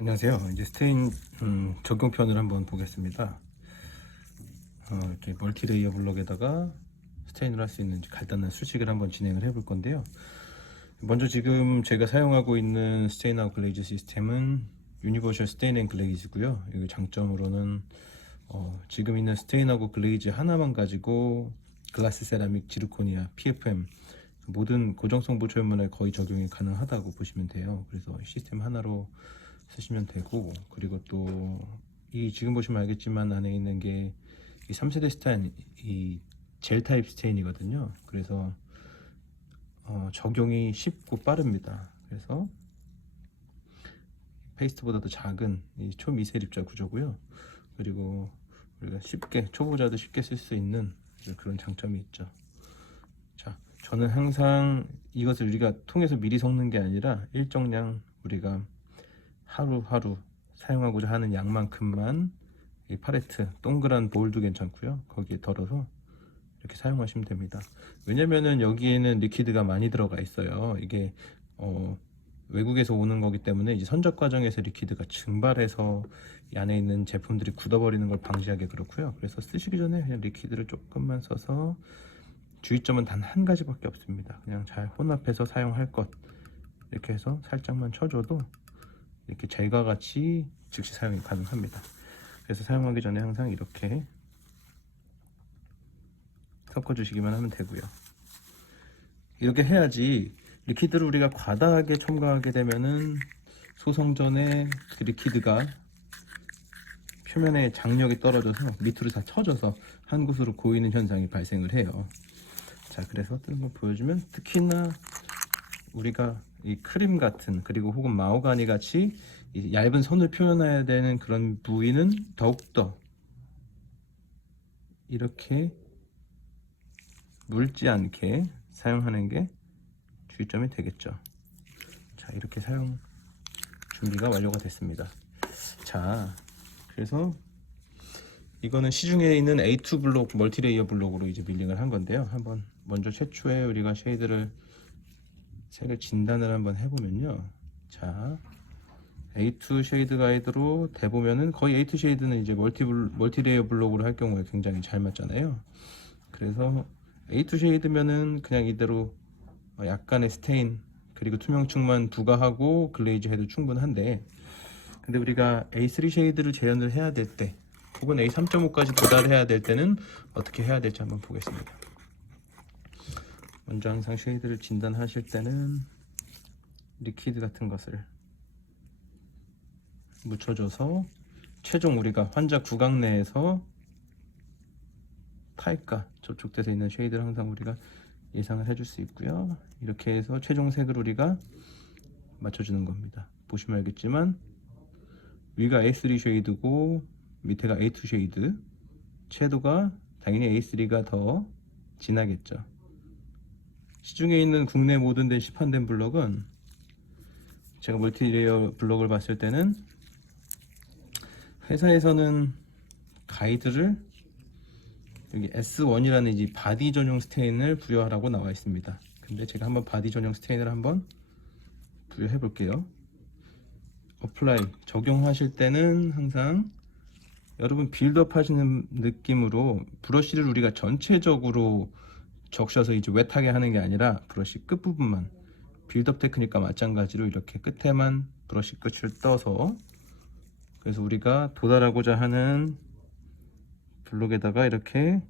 안녕하세요. 이제 스테인 적용편을 한번 보겠습니다. 이렇게 멀티레이어 블록에다가 스테인을 할 수 있는 간단한 수식을 한번 진행을 해볼 건데요. 먼저 지금 제가 사용하고 있는 스테인하고 글레이즈 시스템은 유니버셜 스테인 앤 글레이즈고요. 여기 장점으로는 지금 있는 스테인하고 글레이즈 하나만 가지고 글라스 세라믹, 지르코니아, PFM 모든 고정성 보철문에 거의 적용이 가능하다고 보시면 돼요. 그래서 시스템 하나로 쓰시면 되고, 그리고 또 이 지금 보시면 알겠지만 안에 있는 게 이 3세대 스테인, 이 젤 타입 스테인이거든요. 그래서 적용이 쉽고 빠릅니다. 그래서 페이스트보다도 작은 이 초미세립자 구조고요. 그리고 우리가 쉽게 초보자도 쉽게 쓸 수 있는 그런 장점이 있죠. 자, 저는 항상 이것을 우리가 통해서 미리 섞는 게 아니라 일정량 우리가 하루하루 사용하고자 하는 양만큼만 이 팔레트 동그란 볼도 괜찮고요, 거기에 덜어서 이렇게 사용하시면 됩니다. 왜냐면은 여기에는 리퀴드가 많이 들어가 있어요. 이게 외국에서 오는 거기 때문에 이제 선적 과정에서 리퀴드가 증발해서 이 안에 있는 제품들이 굳어버리는 걸 방지하기 그렇고요. 그래서 쓰시기 전에 그냥 리퀴드를 조금만 써서, 주의점은 단 한 가지밖에 없습니다. 그냥 잘 혼합해서 사용할 것, 이렇게 해서 살짝만 쳐줘도 이렇게 젤과 같이 즉시 사용이 가능합니다. 그래서 사용하기 전에 항상 이렇게 섞어주시기만 하면 되고요. 이렇게 해야지 리퀴드를 우리가 과다하게 첨가하게 되면은 소성전에 그 리퀴드가 표면에 장력이 떨어져서 밑으로 다 쳐져서 한 곳으로 고이는 현상이 발생을 해요. 자, 그래서 한번 보여주면, 특히나 우리가 이 크림 같은, 그리고 혹은 마호가니 같이 이 얇은 선을 표현해야 되는 그런 부위는 더욱더 이렇게 물지 않게 사용하는 게 주의점이 되겠죠. 자, 이렇게 사용 준비가 완료가 됐습니다. 자, 그래서 이거는 시중에 있는 A2 블록 멀티레이어 블록으로 이제 밀링을 한 건데요. 한번 먼저 최초에 우리가 쉐이드를 색을 진단을 한번 해보면요. 자, A2 쉐이드 가이드로 대보면은 거의 A2 쉐이드는 이제 멀티레이어 블록으로 할 경우에 굉장히 잘 맞잖아요. 그래서 A2 쉐이드면은 그냥 이대로 약간의 스테인 그리고 투명층만 부과하고 글레이즈 해도 충분한데, 근데 우리가 A3 쉐이드를 재현을 해야 될 때, 혹은 A3.5까지 도달해야 될 때는 어떻게 해야 될지 한번 보겠습니다. 먼저 항상 쉐이드를 진단하실 때는 리퀴드 같은 것을 묻혀줘서 최종 우리가 환자 구강 내에서 타입과 접촉돼서 있는 쉐이드를 항상 우리가 예상을 해줄 수 있고요. 이렇게 해서 최종 색을 우리가 맞춰주는 겁니다. 보시면 알겠지만 위가 A3 쉐이드고 밑에가 A2 쉐이드, 채도가 당연히 A3가 더 진하겠죠. 시중에 있는 국내 모든 된 시판된 블럭은, 제가 멀티레이어 블럭을 봤을 때는 회사에서는 가이드를 여기 S1이라는 이 바디 전용 스테인을 부여하라고 나와 있습니다. 근데 제가 한번 바디 전용 스테인을 한번 부여해 볼게요. 어플라이 적용하실 때는 항상 여러분 빌드업 하시는 느낌으로 브러쉬를 우리가 전체적으로 적셔서 이제 웻하게 하는 게 아니라 브러쉬 끝부분만, 빌드업 테크닉과 마찬가지로 이렇게 끝에만 브러쉬 끝을 떠서, 그래서 우리가 도달하고자 하는 블록에다가 이렇게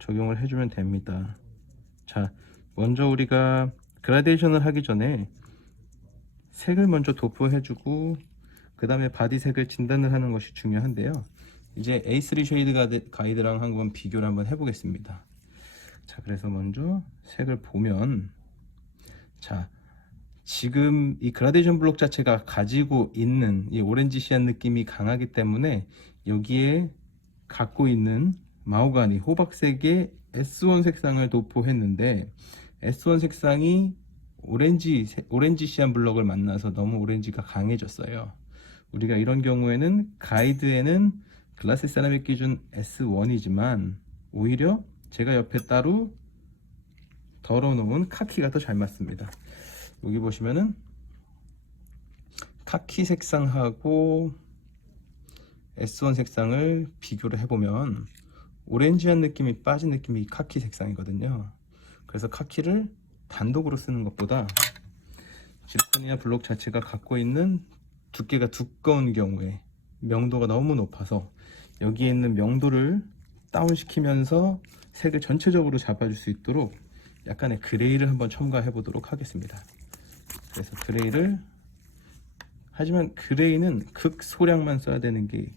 적용을 해주면 됩니다. 자, 먼저 우리가 그라데이션을 하기 전에 색을 먼저 도포해주고 그 다음에 바디 색을 진단을 하는 것이 중요한데요. 이제 A3 쉐이드 가이드랑 한번 비교를 한번 해보겠습니다. 자, 그래서 먼저 색을 보면, 자, 지금 이 그라데이션 블록 자체가 가지고 있는 이 오렌지시한 느낌이 강하기 때문에 여기에 갖고 있는 마호가니 호박색의 S1 색상을 도포했는데, S1 색상이 오렌지시한 블럭을 만나서 너무 오렌지가 강해졌어요. 우리가 이런 경우에는 가이드에는 글라스 세라믹 기준 S1이지만 오히려 제가 옆에 따로 덜어놓은 카키가 더 잘 맞습니다. 여기 보시면은 카키 색상하고 S1 색상을 비교를 해보면 오렌지한 느낌이 빠진 느낌이 카키 색상이거든요. 그래서 카키를 단독으로 쓰는 것보다 지르코니아 블록 자체가 갖고 있는 두께가 두꺼운 경우에 명도가 너무 높아서 여기에 있는 명도를 다운시키면서 색을 전체적으로 잡아줄 수 있도록 약간의 그레이를 한번 첨가해 보도록 하겠습니다. 그래서 그레이를, 하지만 그레이는 극소량만 써야 되는 게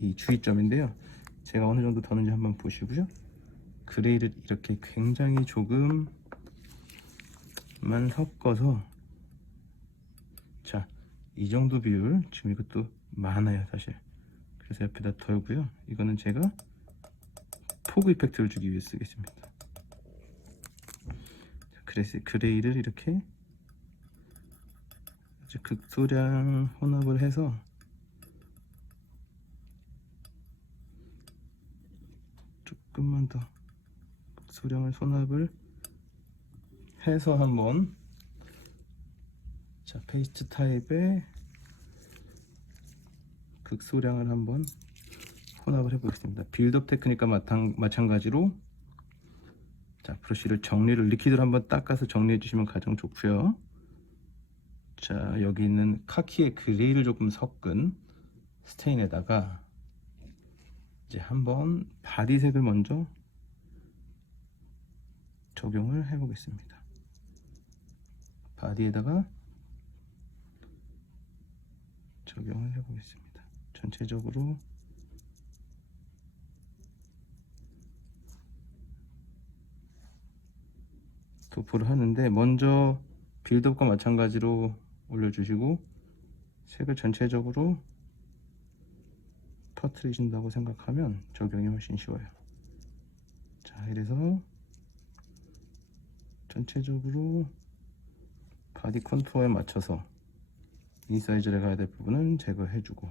이 주의점인데요. 제가 어느 정도 더는지 한번 보시고요. 그레이를 이렇게 굉장히 조금만 섞어서, 자, 이 정도 비율, 지금 이것도 많아요 사실. 그래서 옆에다 덜고요. 이거는 제가 포그 이펙트를 주기 위해 쓰겠습니다. 그래서 그레이를 이렇게 아주 극소량 혼합을 해서 조금만 더 극소량을 혼합을 해서 한번, 자, 페이스트 타입의 극소량을 한번 혼합을 해보겠습니다. 빌드업 테크닉과 마찬가지로, 자, 브러쉬를 정리를, 리퀴드를 한번 닦아서 정리해 주시면 가장 좋고요. 자, 여기 있는 카키의 그레이를 조금 섞은 스테인에다가 이제 한번 바디색을 먼저 적용을 해 보겠습니다. 바디에다가 적용을 해 보겠습니다. 전체적으로 도포를 하는데, 먼저 빌드업과 마찬가지로 올려주시고 색을 전체적으로 퍼뜨리신다고 생각하면 적용이 훨씬 쉬워요. 자, 이래서 전체적으로 바디 컨투어에 맞춰서 인사이즈를 가야 될 부분은 제거해주고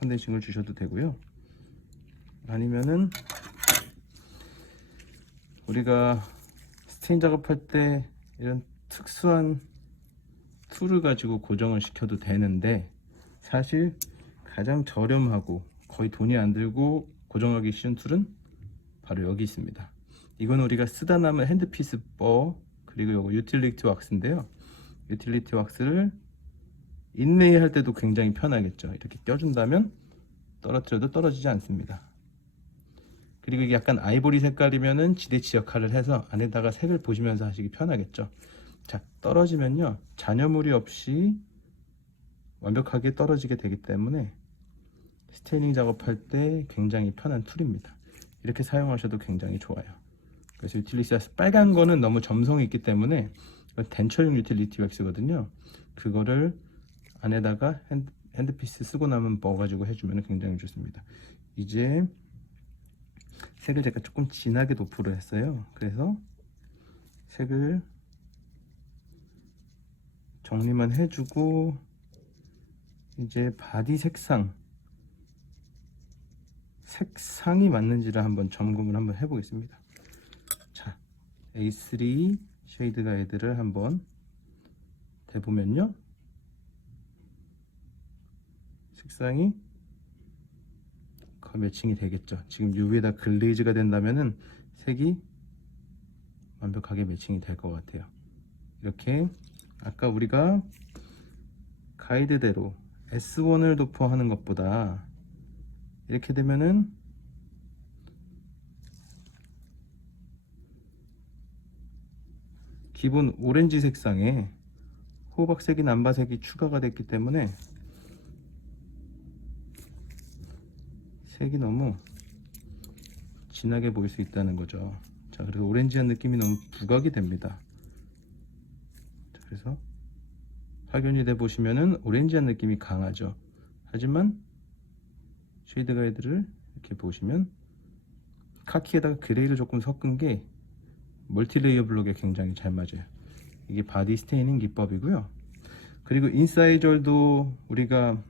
컨덴싱을 주셔도 되고요. 아니면은 우리가 스테인 작업할 때 이런 특수한 툴을 가지고 고정을 시켜도 되는데, 사실 가장 저렴하고 거의 돈이 안 들고 고정하기 쉬운 툴은 바로 여기 있습니다. 이건 우리가 쓰다 남은 핸드피스 버, 그리고 요거 유틸리티 왁스인데요. 유틸리티 왁스를 인레이 할 때도 굉장히 편하겠죠. 이렇게 껴준다면 떨어뜨려도 떨어지지 않습니다. 그리고 이게 약간 아이보리 색깔이면은 지대치 역할을 해서 안에다가 색을 보시면서 하시기 편하겠죠. 자, 떨어지면요, 잔여물이 없이 완벽하게 떨어지게 되기 때문에 스테이닝 작업할 때 굉장히 편한 툴입니다. 이렇게 사용하셔도 굉장히 좋아요. 그래서 유틸리티 빨간 거는 너무 점성이 있기 때문에 덴처용 유틸리티 왁스거든요. 그거를 안에다가 핸드피스 쓰고 나면 넣어가지고 해주면 굉장히 좋습니다. 이제 색을 제가 조금 진하게 도포를 했어요. 그래서 색을 정리만 해주고 이제 바디 색상이 맞는지를 한번 점검을 한번 해보겠습니다. 자, A3 쉐이드 가이드를 한번 대보면요, 색상이 거의 매칭이 되겠죠. 지금 위에다 글레이즈가 된다면은 색이 완벽하게 매칭이 될 것 같아요. 이렇게 아까 우리가 가이드대로 S1을 도포하는 것보다 이렇게 되면은 기본 오렌지 색상에 호박색이 남바색이 추가가 됐기 때문에 색이 너무 진하게 보일 수 있다는 거죠. 자, 그래서 오렌지한 느낌이 너무 부각이 됩니다. 자, 그래서 확연히 돼 보시면은 오렌지한 느낌이 강하죠. 하지만 쉐이드 가이드를 이렇게 보시면 카키에다가 그레이를 조금 섞은 게 멀티레이어 블록에 굉장히 잘 맞아요. 이게 바디 스테이닝 기법이고요. 그리고 인사이저도 우리가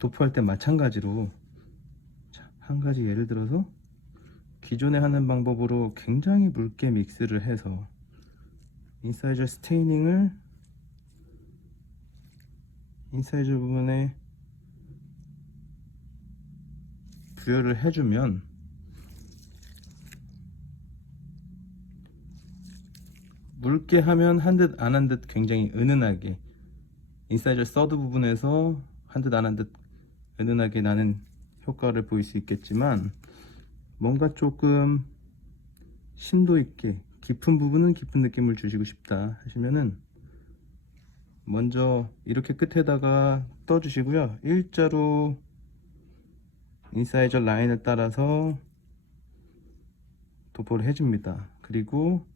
도포할 때 마찬가지로, 자, 한 가지 예를 들어서 기존에 하는 방법으로 굉장히 묽게 믹스를 해서 인사이저 스테이닝을 인사이저 부분에 부여를 해주면 묽게 하면 한 듯 안 한 듯 굉장히 은은하게, 인사이저 서드 부분에서 한 듯 안 한 듯 은은하게 나는 효과를 보일 수 있겠지만, 뭔가 조금 심도 있게 깊은 부분은 깊은 느낌을 주시고 싶다 하시면은 먼저 이렇게 끝에다가 떠주시고요, 일자로 인사이저 라인을 따라서 도포를 해줍니다. 그리고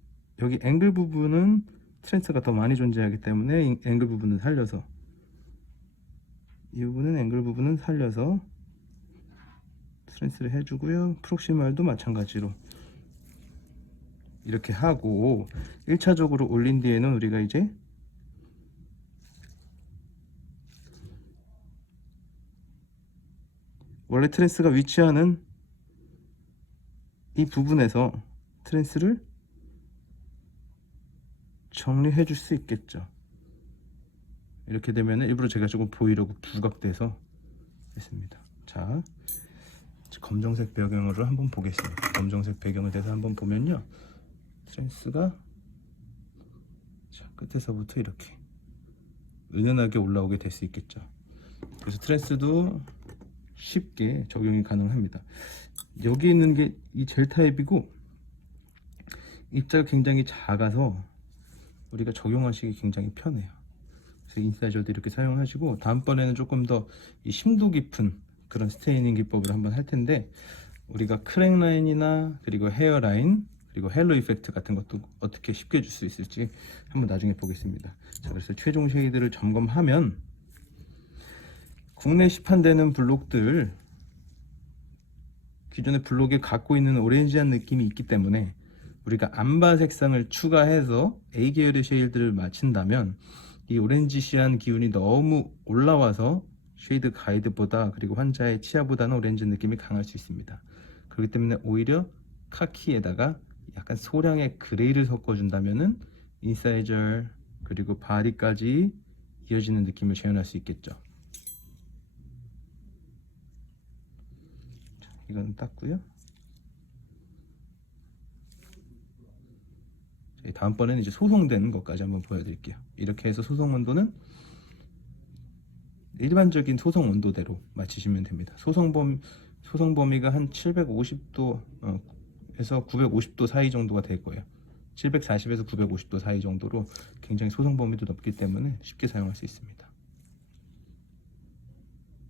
여기 앵글 부분은 트랜스가 더 많이 존재하기 때문에 앵글 부분은 살려서, 이 부분은 앵글 부분은 살려서 트랜스를 해주고요, 프록시멀도 마찬가지로 이렇게 하고, 1차적으로 올린 뒤에는 우리가 이제 원래 트랜스가 위치하는 이 부분에서 트랜스를 정리해 줄 수 있겠죠. 이렇게 되면 일부러 제가 조금 보이려고 부각돼서 했습니다. 자, 검정색 배경으로 한번 보겠습니다. 검정색 배경에 대해서 한번 보면요, 트랜스가 자, 끝에서부터 이렇게 은은하게 올라오게 될 수 있겠죠. 그래서 트랜스도 쉽게 적용이 가능합니다. 여기 있는 게 이 젤 타입이고, 입자가 굉장히 작아서 우리가 적용하시기 굉장히 편해요. 그래서 인사이저도 이렇게 사용하시고, 다음번에는 조금 더 이 심도 깊은 그런 스테이닝 기법을 한번 할 텐데, 우리가 크랙 라인이나 그리고 헤어 라인 그리고 헬로 이펙트 같은 것도 어떻게 쉽게 줄 수 있을지 한번 나중에 보겠습니다. 자, 그래서 최종 쉐이드를 점검하면 국내 시판되는 블록들, 기존의 블록이 갖고 있는 오렌지한 느낌이 있기 때문에 우리가 암바 색상을 추가해서 A 계열의 쉐이드를 맞춘다면 이 오렌지시한 기운이 너무 올라와서 쉐이드 가이드보다, 그리고 환자의 치아보다는 오렌지 느낌이 강할 수 있습니다. 그렇기 때문에 오히려 카키에다가 약간 소량의 그레이를 섞어준다면은 인사이저 그리고 바디까지 이어지는 느낌을 재현할 수 있겠죠. 자, 이건 땄고요. 다음번에는 이제 소송된 것까지 한번 보여드릴게요. 이렇게 해서 소송 온도는 일반적인 소송 온도대로 맞추시면 됩니다. 소송 범위가 한 750도 에서 950도 사이 정도가 될 거예요. 740에서 950도 사이 정도로 굉장히 소송 범위도 넓기 때문에 쉽게 사용할 수 있습니다.